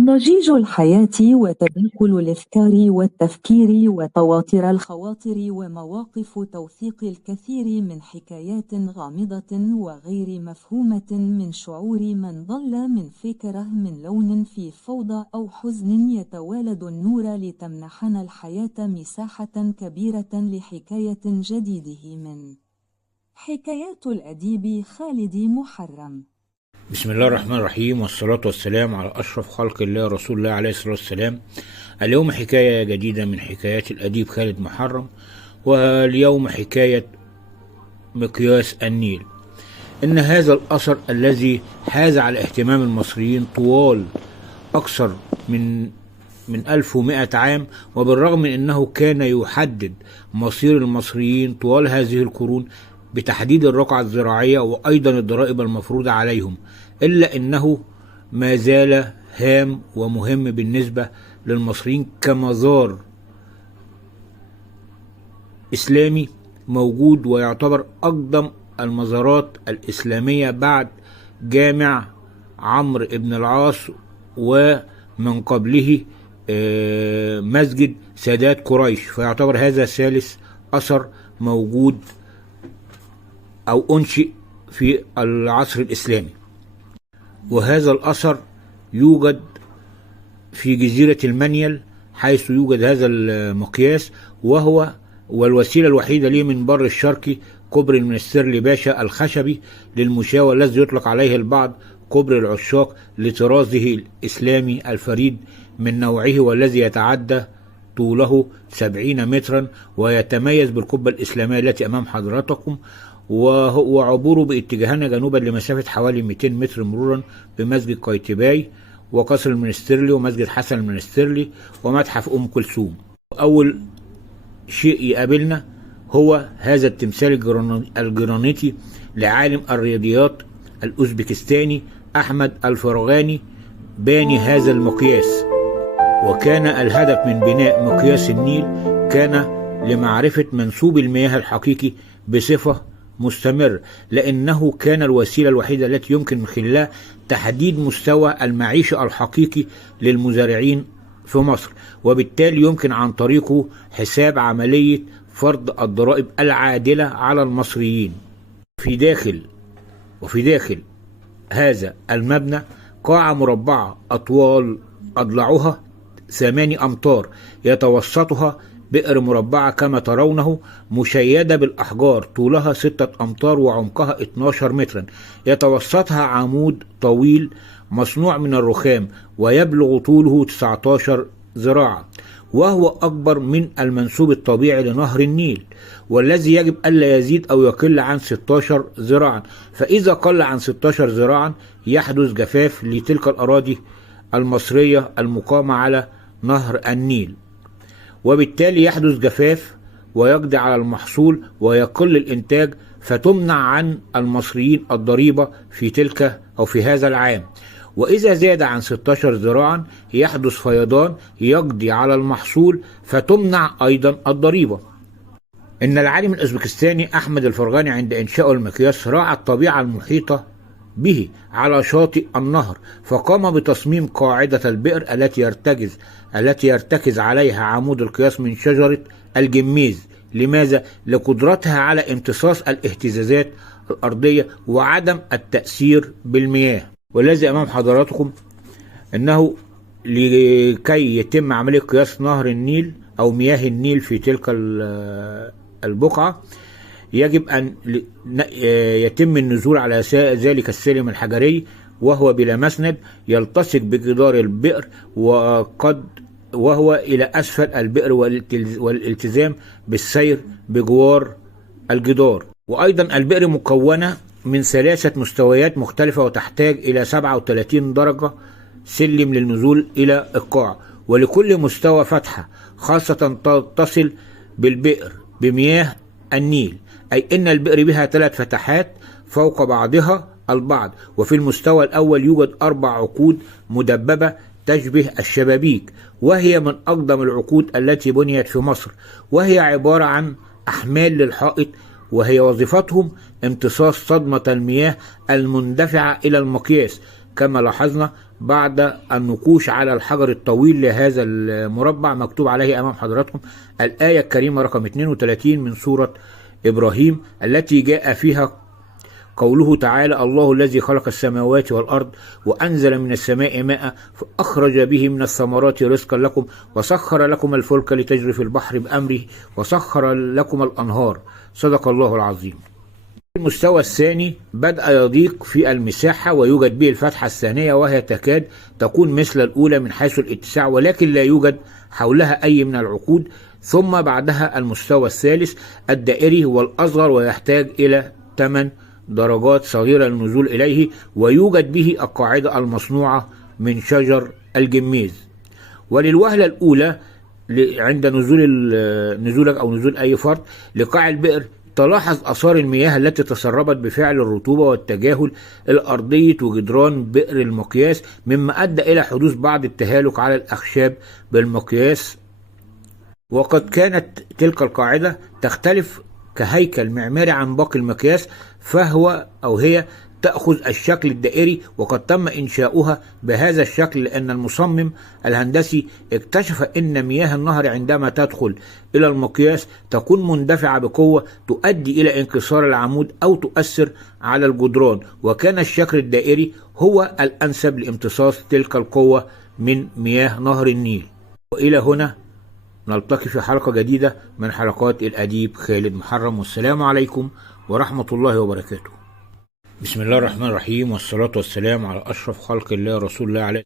ضجيج الحياة وتداخل الأفكار والتفكير وتواتر الخواطر ومواقف توثيق الكثير من حكايات غامضة وغير مفهومة من شعور من ظل من فكرة من لون في فوضى أو حزن يتوالد النور لتمنحنا الحياة مساحة كبيرة لحكاية جديده من حكايات الأديب خالد محرم. بسم الله الرحمن الرحيم، والصلاة والسلام على أشرف خلق الله رسول الله عليه الصلاة والسلام. اليوم حكاية جديدة من حكايات الأديب خالد محرم، واليوم حكاية مقياس النيل. إن هذا الأثر الذي حاز على اهتمام المصريين طوال أكثر من 1100 عام، وبالرغم من أنه كان يحدد مصير المصريين طوال هذه القرون بتحديد الرقعة الزراعية وأيضا الضرائب المفروضة عليهم، إلا أنه ما زال هام ومهم بالنسبة للمصريين كمزار إسلامي موجود، ويعتبر أقدم المزارات الإسلامية بعد جامع عمرو بن العاص، ومن قبله مسجد سادات قريش، فيعتبر هذا ثالث أثر موجود أو أنشئ في العصر الإسلامي. وهذا الأثر يوجد في جزيرة المنيل، حيث يوجد هذا المقياس، والوسيلة الوحيدة ليه من بر الشرقي كوبري المنستيرلي باشا الخشبي للمشاة، والذي يطلق عليه البعض كوبري العشاق لطرازه الإسلامي الفريد من نوعه، والذي يتعدى طوله 70 مترا، ويتميز بالقبة الإسلامية التي أمام حضراتكم، وعبوره باتجاهنا جنوبا لمسافة حوالي 200 متر مرورا بمسجد قايتباي وقصر المنستيرلي ومسجد حسن المنستيرلي ومتحف أم كلثوم. أول شيء يقابلنا هو هذا التمثال الجرانيتي لعالم الرياضيات الأوزبكستاني أحمد الفرغاني باني هذا المقياس. وكان الهدف من بناء مقياس النيل كان لمعرفة منسوب المياه الحقيقي بصفة مستمر، لأنه كان الوسيلة الوحيدة التي يمكن من خلالها تحديد مستوى المعيشة الحقيقي للمزارعين في مصر، وبالتالي يمكن عن طريقه حساب عملية فرض الضرائب العادلة على المصريين. وفي داخل هذا المبنى قاعة مربعة أطوال أضلاعها 8 أمتار، يتوسطها بئر مربعة كما ترونه مشيدة بالأحجار طولها 6 أمتار وعمقها 12 مترا، يتوسطها عمود طويل مصنوع من الرخام ويبلغ طوله 19 ذراعا، وهو أكبر من المنسوب الطبيعي لنهر النيل، والذي يجب ألا يزيد أو يقل عن 16 ذراعا، فإذا قل عن 16 ذراعا يحدث جفاف لتلك الأراضي المصرية المقامة على نهر النيل، وبالتالي يحدث جفاف ويقضي على المحصول ويقل الإنتاج، فتمنع عن المصريين الضريبة في تلك أو في هذا العام. وإذا زاد عن 16 ذراعا يحدث فيضان يقضي على المحصول، فتمنع أيضا الضريبة. إن العالم الأوزبكستاني أحمد الفرغاني عند إنشاء المقياس راعى الطبيعة المحيطة به على شاطئ النهر، فقام بتصميم قاعدة البئر التي يرتكز عليها عمود القياس من شجرة الجميز. لماذا؟ لقدرتها على امتصاص الاهتزازات الأرضية وعدم التأثير بالمياه. والذي أمام حضراتكم أنه لكي يتم عملية قياس نهر النيل أو مياه النيل في تلك البقعة يجب أن يتم النزول على ذلك السلم الحجري، وهو بلا مسند يلتصق بجدار البئر وهو إلى أسفل البئر، والالتزام بالسير بجوار الجدار. وأيضا البئر مكونة من 3 مستويات مختلفة، وتحتاج إلى 37 درجة سلم للنزول إلى القاع، ولكل مستوى فتحة خاصة تتصل بالبئر بمياه النيل، أي إن البئر بها 3 فتحات فوق بعضها البعض. وفي المستوى الأول يوجد 4 عقود مدببة تشبه الشبابيك، وهي من أقدم العقود التي بنيت في مصر، وهي عبارة عن أحمال للحائط، وهي وظيفتهم امتصاص صدمة المياه المندفعة إلى المقياس. كما لاحظنا بعد النقوش على الحجر الطويل لهذا المربع مكتوب عليه أمام حضراتكم الآية الكريمة رقم 32 من سورة إبراهيم، التي جاء فيها قوله تعالى: الله الذي خلق السماوات والأرض وأنزل من السماء ماء فأخرج به من الثمرات رزقا لكم وسخر لكم الفلك لتجري في البحر بأمره وسخر لكم الأنهار. صدق الله العظيم. المستوى الثاني بدأ يضيق في المساحة ويوجد به الفتحة الثانية، وهي تكاد تكون مثل الأولى من حيث الاتساع، ولكن لا يوجد حولها أي من العقود. ثم بعدها المستوى الثالث الدائري والأصغر، ويحتاج إلى 8 درجات صغيرة للنزول إليه، ويوجد به القاعدة المصنوعة من شجر الجميز. وللوهلة الأولى عند نزولك أو نزول أي فرد لقاع البئر تلاحظ آثار المياه التي تسربت بفعل الرطوبة والتجاهل الأرضية وجدران بئر المقياس، مما أدى إلى حدوث بعض التهالك على الأخشاب بالمقياس. وقد كانت تلك القاعدة تختلف كهيكل معماري عن باقي المقياس، هي تأخذ الشكل الدائري، وقد تم إنشاؤها بهذا الشكل لأن المصمم الهندسي اكتشف أن مياه النهر عندما تدخل إلى المقياس تكون مندفعة بقوة تؤدي إلى انكسار العمود أو تؤثر على الجدران، وكان الشكل الدائري هو الأنسب لامتصاص تلك القوة من مياه نهر النيل. وإلى هنا نلتقي في حلقة جديدة من حلقات الأديب خالد محرم، والسلام عليكم ورحمة الله وبركاته. بسم الله الرحمن الرحيم، والصلاة والسلام على أشرف خلق الله رسول الله عليه